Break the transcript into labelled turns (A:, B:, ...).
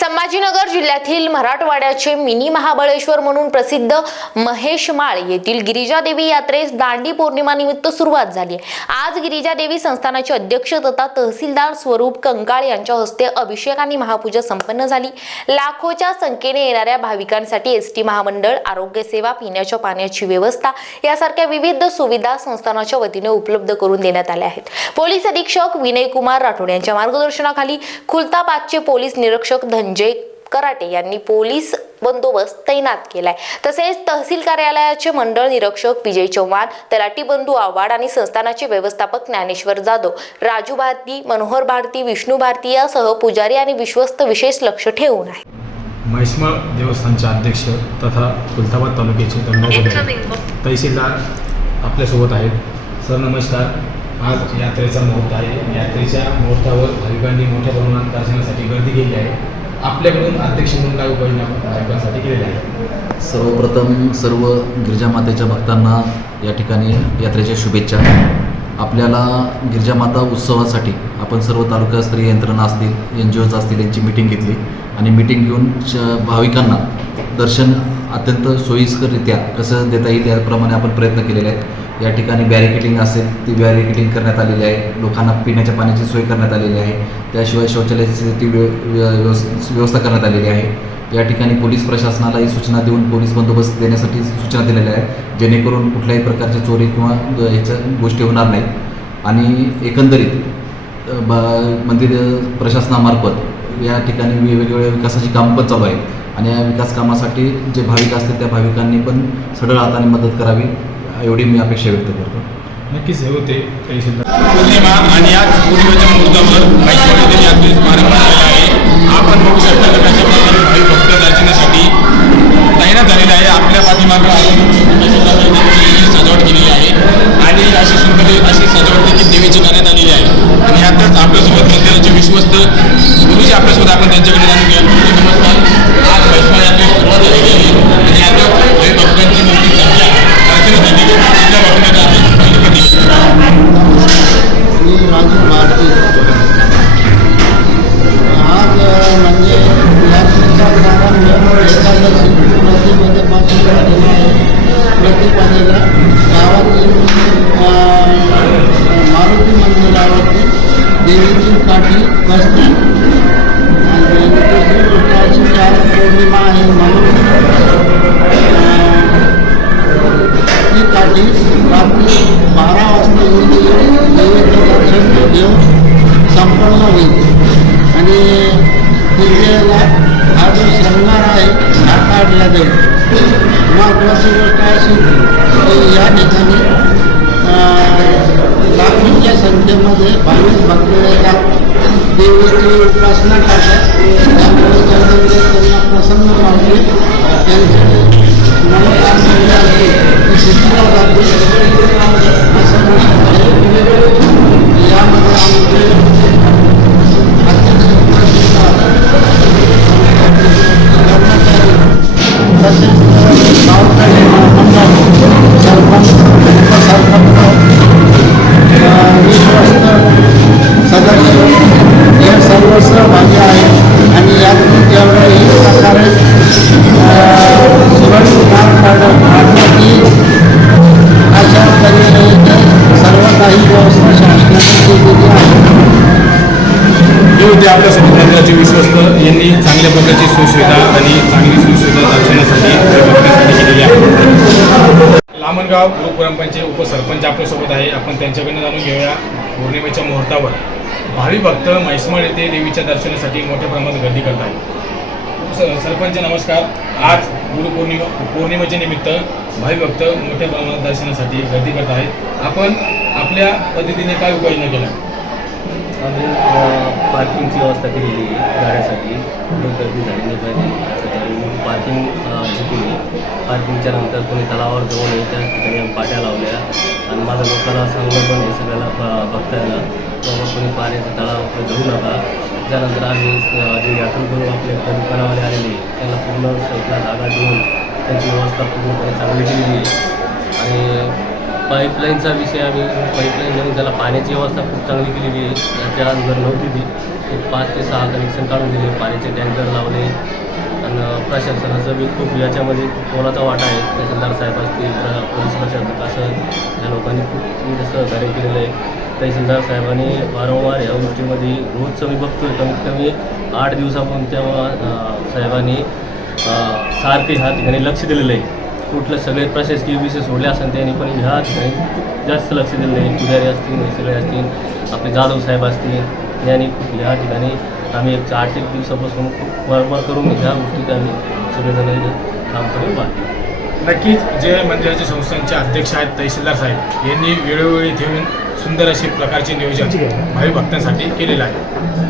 A: संभाजीनगर जिल्ह्यातील मराठवाड्याचे मिनी महाबळेश्वर म्हणून प्रसिद्ध महेश माळ येथील गिरिजा देवी यात्रेस दांडी पौर्णिमा निमित्त सुरुवात झाली आहे. आज गिरिजा देवी संस्थानाचे अध्यक्ष तथा तहसीलदार स्वरूप कंकाळ यांच्या हस्ते अभिषेक आणि महापूजा संपन्न झाली लाखोच्या संख्येने येणाऱ्या भाविकांसाठी एस टी महामंडळ आरोग्य सेवा पिण्याच्या पाण्याची व्यवस्था यासारख्या विविध सुविधा संस्थानाच्या वतीने उपलब्ध करून देण्यात आल्या आहेत पोलीस अधीक्षक विनय कुमार राठोड यांच्या मार्गदर्शनाखाली खुलताबादचे पोलीस निरीक्षक धन धनंजय कराटे यांनी पोलीस बंदोबस्त तैनात केलाय. तसेच तहसील कार्यालयाचे मंडळ निरीक्षक विजय चव्हाण तलाठी बंधू आव्हाड आणि संस्थानाचे व्यवस्थापक ज्ञानेश्वर जाधव राजू भारती मनोहर भारती विष्णू भारती यासह पुजारी आणि विश्वस्त विशेष लक्ष ठेवून आहे.
B: म्हैसमाळ देवस्थानचे अध्यक्ष तथा खुलताबाद तालुक्याचे दंडाधिकारी तहसीलदार आपल्यासोबत आहेत. सर नमस्कार. आज यात्रेचा मुहूर्त आहे. यात्रेच्या मुहूर्तावर भाविकांनी मोठ्या प्रमाणात दर्शनासाठी गर्दी केली आहे. आपल्याकडून अध्यक्ष म्हणून काय उपाययोजना भाविकांसाठी केलेल्या आहेत?
C: सर्वप्रथम सर्व गिरिजामातेच्या भक्तांना या ठिकाणी यात्रेच्या शुभेच्छा. आपल्याला गिरिजामाता उत्सवासाठी आपण सर्व तालुकास्तरीय यंत्रणा असतील एन जी ओज असतील यांची मिटिंग घेतली आणि मिटिंग घेऊन श भाविकांना दर्शन अत्यंत सोयीस्कररित्या कसं देता येईल त्याप्रमाणे आपण प्रयत्न केलेले आहेत. या ठिकाणी बॅरिकेटिंग असेल ती बॅरिकेटिंग करण्यात आलेली आहे. लोकांना पिण्याच्या पाण्याची सोय करण्यात आलेली आहे. त्याशिवाय शौचालयाची ती व्यव व्यवस्था करण्यात आलेली आहे. या ठिकाणी पोलीस प्रशासनालाही सूचना देऊन पोलीस बंदोबस्त देण्यासाठी सूचना दिलेल्या आहेत. जेणेकरून कुठल्याही प्रकारची चोरी किंवा ह्याच्या गोष्टी होणार नाहीत. आणि एकंदरीत ब बा मंदिर प्रशासनामार्फत या ठिकाणी वेगवेगळ्या विकासाची कामं पण चालू आहेत. आणि या विकास कामासाठी जे भाविक असतील त्या भाविकांनी पण सढळ हाताने मदत करावी. एवढी मी अपेक्षा व्यक्त करतो.
B: नक्कीच हे होते. तहसीलदार
D: पौर्णिमा आणि आज पौर्णिमेच्या मुहूर्तावर मैसूर येथे देवीची
E: काठी बसते आणि दुसरी गोष्ट अशी की पौर्णिमा आहे म्हणून ती काठी रात्री बारा वाजता येऊन देवीचं दर्शन घेऊन संपन्न होईल आणि तिथेला हा जो शृंगार आहे हा काढला जाईल मग महत्त्वाची गोष्ट अशी की या ठिकाणी संख्येमध्ये बावीस भक्त येतात देवीची उपासना करतात. त्यामुळे त्यांना प्रसन्न वाटते त्यांचे मनोकामना जी असते ती जाते असं जेवढ्याही प्रकारे अ, अशा तऱ्हेने सर्व काही व्यवस्था शासनाने केलेली आहे
B: हे होते आपल्या मंदिराचे विश्वस्त यांनी चांगल्या प्रकारची सुविधा आणि चांगली सुविधा दर्शनासाठी भक्तांसाठी केलेली आहे लामणगाव ग्रामपंचायत उपसरपंच आपल्यासोबत आहे. आपण त्यांच्याकडनं जाणून घेऊया पौर्णिमेच्या मुहूर्तावर. भावी भक्त म्हैसमाळ येथे देवीच्या दर्शनासाठी मोठ्या प्रमाणात गर्दी करत आहेत सरपंच नमस्कार. आज गुरुपौर्णिमा पौर्णिमेच्या निमित्त भावी भक्त मोठ्या प्रमाणात दर्शनासाठी गर्दी करत आहेत. आपण आपल्या पद्धतीने काय उपाययोजना केल्या?
F: आम्ही पार्किंगची व्यवस्था केलेली आहे गाड्यासाठी. गर्दी झाली. नाही पाहिजे पार्किंग अ, पार्किंगच्या नंतर कोणी तलावावर जाऊ नये. त्या ठिकाणी आम्ही पाट्या लावल्या. आणि माझं लोकांना सांगणं पण आहे सगळ्याला ब- बघतायला. बाबा कोणी पाण्याच्या तळावर जाऊ नका. त्यानंतर आम्ही जे यात्रा करून आपले दुकानावाले आलेले त्यांना पूर्ण साईडला जागा देऊन त्यांची व्यवस्था पूर्णपणे चांगली केलेली आहे. आणि पाईपलाईनचा विषय आम्ही पाईपलाईन म्हणून त्याला पाण्याची व्यवस्था खूप चांगली केलेली आहे त्याच्या अगोदर नव्हती ती. एक पाच ते सहा कनेक्शन काढून दिले पाण्याचे टँकर लावले. आणि प्रशासनाचं बी खूप याच्यामध्ये कोणाचा वाटा आहे. तहसीलदार साहेब असतील पोलीस प्रशासक असं या लोकांनी खूप सहकार्य केलेलं आहे. तहसीलदार साहेबांनी वारंवार या गोष्टीमध्ये रोजचं मी बघतोय. कमीत कमी आठ दिवसापासून तेव्हा साहेबांनी सारखे ह्या ठिकाणी लक्ष दिलेलं आहे. कुठलं सगळे प्रशासकीय विषय सोडले असेल त्यांनी पण ह्या ठिकाणी जास्त लक्ष दिलेलं आहे. पुजारी असतील हे सगळे असतील आपले जाधव साहेब असतील यांनी खूप ह्या ठिकाणी आम्ही एक आठ एक दिवसापासून खूप वरवर करून ह्या गोष्टीत आम्ही सगळेजण काम करून पाहतो
B: नक्कीच जे म्हणजे मंदिराच्या संस्थांचे अध्यक्ष आहेत तहसीलदार साहेब यांनी वेळोवेळी ठेवून सुंदर असे प्रकारचे नियोजन भावी भक्तांसाठी केलेलं आहे.